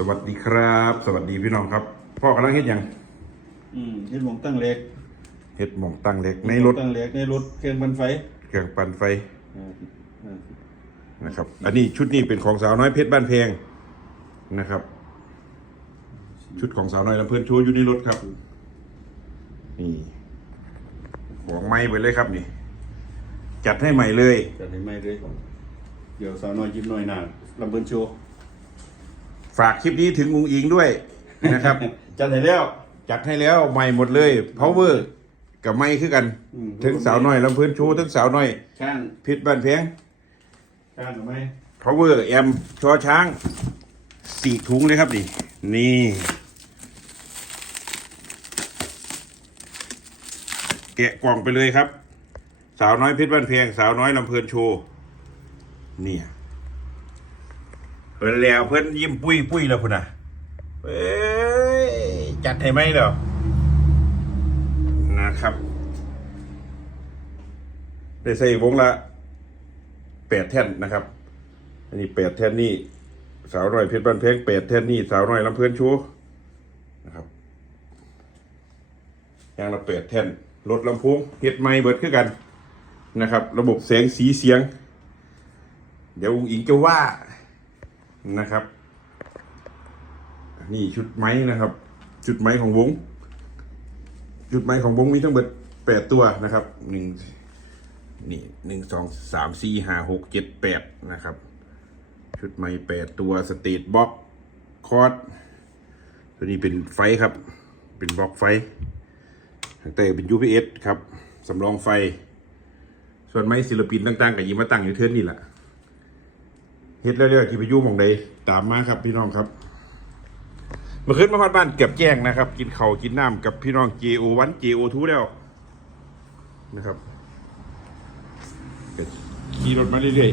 สวัสดีครับ สวัสดีพี่น้องครับ พ่อกำลังเฮ็ดหยังอืมเฮ็ดหมองตั้งเล็กเฮ็ดหม่องตั้งเล็กในรถ ตั้งเล็กในรถเครื่องบันไฟเครื่องปั่นไฟอ่าอ่านะครับ อันนี้ชุดนี้เป็นของสาวน้อยเพชรบ้านแพงนะครับ ชุดของสาวน้อยลำเพื่อนชูอยู่ในรถครับ นี่ของใหม่ไปเลยครับนี่ จัดให้ใหม่เลยจัดให้ไม่เลยเดี๋ยวสาวน้อยยิ้มหน่อยหนาลำเบินโชว์ ฝากคลิปนี้ถึงอุงอิงด้วยนะครับ จัดให้แล้วจัดให้แล้วใหม่หมดเลย power กับไม้คือกัน อืมถึงสาวน้อยลำเพื่อนชูถึงสาวน้อยข้างเพชรบ้านแพงข้างหรือไม่ power แอมชอช้างสี่ถุงเลยครับนี่นี่แกะกล่องไปเลยครับ สาวน้อยเพชรบ้านแพงสาวน้อยลำเพลินโชว์เนี่ย เพิ่นแล้วเพิ่นยิ้มปุ้ยปุ้ยแล้วพุ่นน่ะเอ้ยจัดให้ไหมเหรอนะครับได้ใส่วงละแปดแท่นนะครับ อันนี้แปดแท่นนี่สาวน้อยเพชรบ้านแพงแปดแท่นนี่สาวน้อยลำเพลินชว์นะครับยางละแปดแท่นรถลำโพงเฮ็ดไม้เบิดคือกันนะครับ ระบบแสงสีเสียง เดี๋ยวอุ๋งอิงจะว่า นะครับ นี่ชุดไม้นะครับ ชุดไม้ของวง ชุดไม้ของวงมีทั้งหมดแปดตัวนะครับหนึ่งนี่หนึ่งสองสามสี่ห้าหกเจ็ดแปดนะครับ ชุดไม้แปดตัวสเตทบ็อกคอร์ดตัวนี้เป็นไฟครับ เป็นบล็อกไฟข้างใต้เป็น UPS ครับ สำรองไฟ ส่วนไม้ศิลปินต่างๆกับยิมมาตั้งอยู่เทือนนี่แหละ เฮ็ดแล้วๆที่ไปยุ่หมองใดตามมาครับพี่น้องครับเมื่อคืนมาพอดบ้านเก็บแจ้งนะครับ กินเข้ากินน้ำกับพี่น้อง JO1 JO2 แล้วนะครับขี่รถมาเรื่อย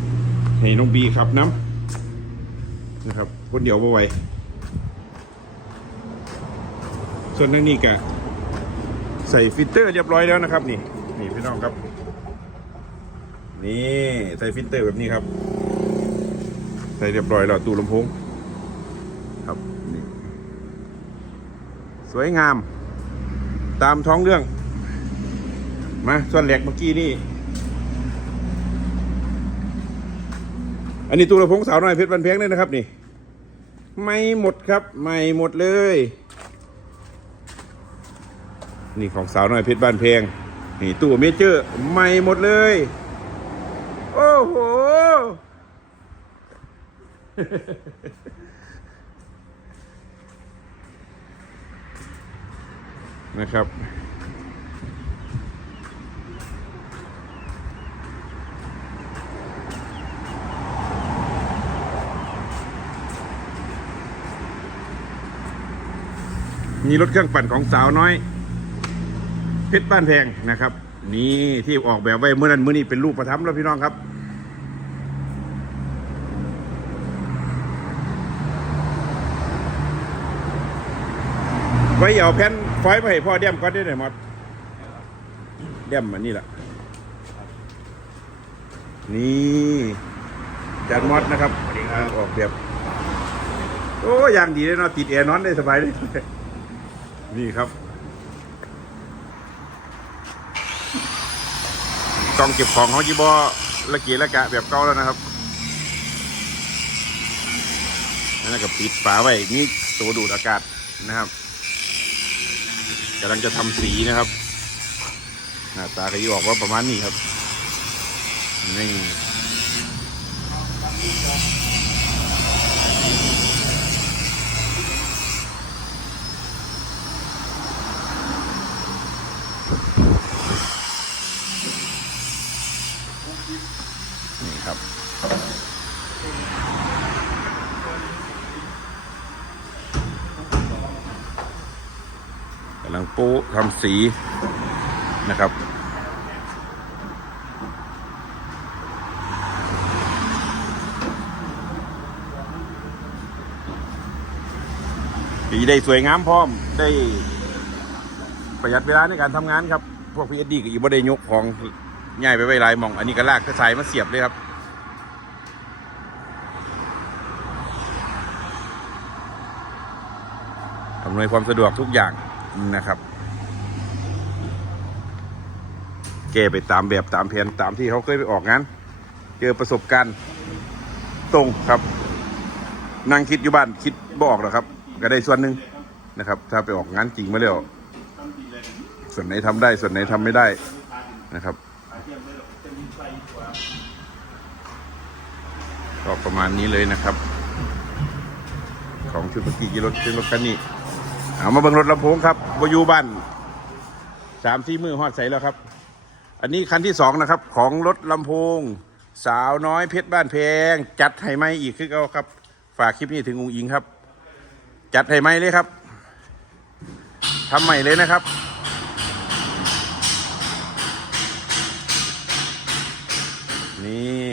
ๆให้น้องบีขับน้ำนะครับคนเดียวบ่ไหวส่วนทางนี้ก็ใส่ฟิลเตอร์เรียบร้อยแล้วนะครับ นี่นี่พี่น้องครับ นี่ใส่ฟิลเตอร์แบบนี้ครับ ใส่เรียบร้อยแล้วตู้ลำโพงครับนี่สวยงาม ตามท้องเรื่อง มาส่วนแหลกเมื่อกี้นี่ อันนี้ตู้ระพงสาวน้อยเพชรบันเพงเลยนะครับนี่ ไม่หมดครับ ไม่หมดเลย นี่ของสาวน้อยเพชรบ้านเพงนี่ตู้เมเจอร์ไม่หมดเลย โอ้โห นะครับ มีรถเครื่องปั่นของสาวน้อย เพชรบ้านแพงนะครับ นี่ที่ออกแบบไว้เมื่อนั้นเมื่อนี้เป็นรูปประทับแล้วพี่น้องครับ ไว้เอาแผ่นฟอยล์ไปให้พ่อเดี่ยมก่อนได้ไหมมอดเดี่ยมมันนี่แหละนี่จานมอดนะครับสวัสดีครับออกแบบโอ้ยางดีเลยเนาะติดแอร์นอนได้สบายเลยนี่ครับกล่องเก็บของเขาจีบอละเกียละกะแบบเก่าแล้วนะครับนั่นก็ปิดฝาไว้นี่ตัวดูดอากาศนะครับ กำลังจะทำสีนะครับหน้าตาก็จะออกว่าประมาณนี้ครับนี่ครับังโป๊ทำสีนะครับีได้สวยงามพร้อมได้ประหยัดเวลาในการทำงานครับ พวกพีเอดีก็อยู่บ่ได้ยกของง่ายไปไวลายมอง อันนี้ก็ลากกระสายมาเสียบเลยครับอำนวยความสะดวกทุกอย่าง นะครับ แก้ไปตามแบบตามแผนตามที่เขาเคยไปออกงานเจอประสบการณ์ตรงครับนั่งคิดอยู่บ้านคิดบอกหรอครับ ก็ได้ส่วนหนึ่งนะครับ ถ้าไปออกงานจริงมาแล้วส่วนไหนทำได้ส่วนไหนทำไม่ได้นะครับก็ประมาณนี้เลยนะครับ ของชุดเมื่อกี้รถเป็นรถคันนี้ เอามาเบิ่งรถลำโพงครับวายูบ้านสามสี่มือหอดใสแล้วครับ อันนี้คันที่สองนะครับ ของรถลำโพง สาวน้อยเพชรบ้านเพง จัดให้ไหมอีกคือเอาครับ ฝากคลิปนี้ถึงองค์อิงครับ จัดให้ไหมเลยครับทำใหม่เลยนะครับนี่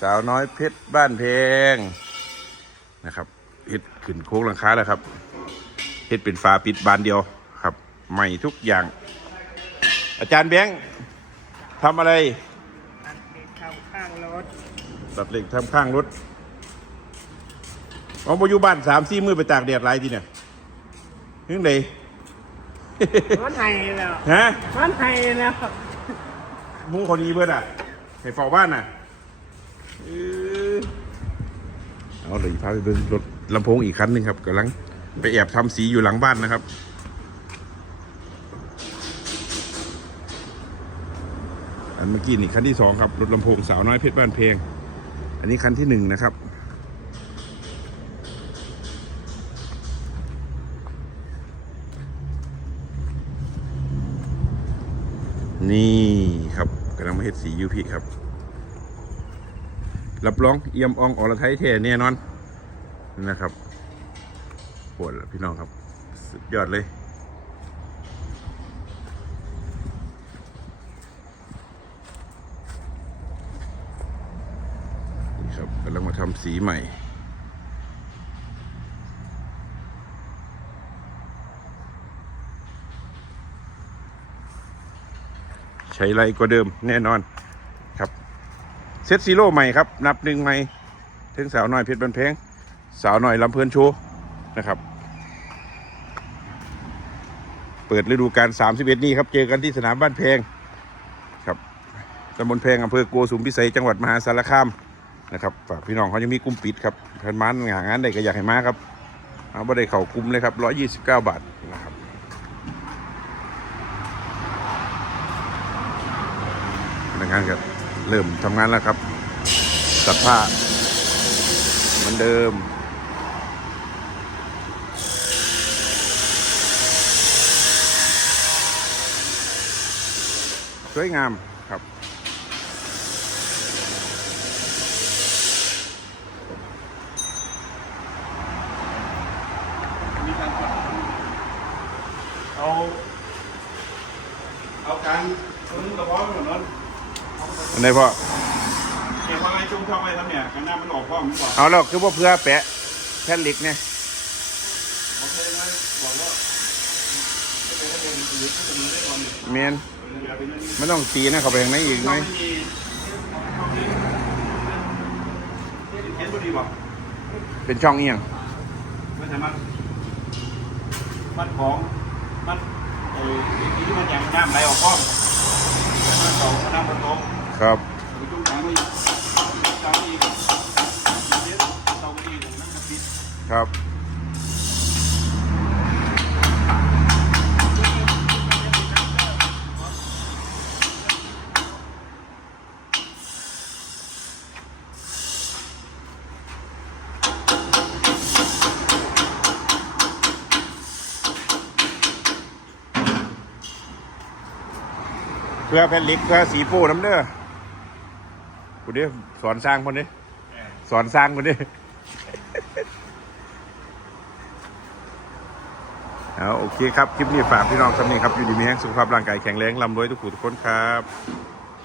สาวน้อยเพชรบ้านเพงนะครับ เฮ็ดขึ้นโค้งหลังคาแล้วครับเฮ็ดเป็นฝาปิดบานเดียวครับ ใหม่ทุกอย่าง อาจารย์แบงค์ทำอะไรตัดเหล็กเข้าข้างรถตัดเหล็กทำข้างรถเอาไปอยู่บ้านสามสี่มือไปตากแดดไรทีเนี่ยนึกเลยมันไห้แล้วฮะมันไห้แล้วหมูคนนี้เบิดอะให้เฝ้าบ้านน่ะเออเอาเลยพาไปเบิ่งรถ ลำโพงอีกคันหนึ่งครับกำลังไปแอบทำสีอยู่หลังบ้านนะครับ อันเมื่อกี้นี่คันที่สองครับรถลำโพงสาวน้อยเพชรบ้านเพลง อันนี้คันที่หนึ่งนะครับนี่ครับกำลังมาเฮ็ดสียูพีครับ รับรองเอี่ยมอองอรไทยแท้แน่นอน นะครับปวดแล้วพี่น้องครับ สุดยอดเลย นี่ครับกำลังมาทำสีใหม่ใช้ไรกว่าเดิมแน่นอนครับ เซตซีโร่ใหม่ครับ นับหนึ่งใหม่ถึงสาวน้อยเพชรบันเพง สาวน้อยลำเพลินโชว์นะครับ เปิดฤดูกาล31 นี้ครับ เจอกันที่สนามบ้านเพงครับตำบลเพงอำเภอโกสุมพิสัยจังหวัดมหาสารคามนะครับฝากพี่น้องเขายังมีกลุ่มปิดครับพันมันงางานใดก็อยากให้มาครับเอาบ่ได้เข่ากลุ่มเลยครับ 129 บาทนะครับพนักงานครับเริ่มทำงานแล้วครับตัดผ้าเหมือนเดิม สวยงามครับ เอา เอาการคนกระเพาะเหมือนนั้นอันไหนพ่อเนี่ยพอไอ้จุ่มช่องไว้ทำเนี่ยกันหน้ามันออกพ่อมันบอกเอาแล้วคือว่าเพื่อแปะแผ่นเหล็กเนี่ยโอเคไหมบอกว่าไม่ เป็นไรเป็นหรือถ้าจะมือได้ก่อนเนี่ยเมนเดี๋ยวเป็นเรื่องนี้ไม่ต้องตีนะเข้าไปข้างในอีกไหมไม่มีเห็นพอดีบอกเป็นช่องเอียงไม่สามารถมัดของมัดเออที่มันยังน้ำไหลออกก้อนมันเสาน้ำมันตกครับไปจุ่มถังไปเสาอีกเดี๋ยวเสาอีกนั่นก็ปิด ครับ เพื่อแพนลิกเพื่อสีฟูน้ำเด้อคนนี้สอนสร้างคนนี้สอนสร้างคนนี้เอาโอเคครับ คลิปนี้ฝากพี่น้องสำนี้ครับ อยู่ดีมีแห้งสุขภาพร่างกายแข็งแรงลำรวยทุกผู้ทุกคนครับ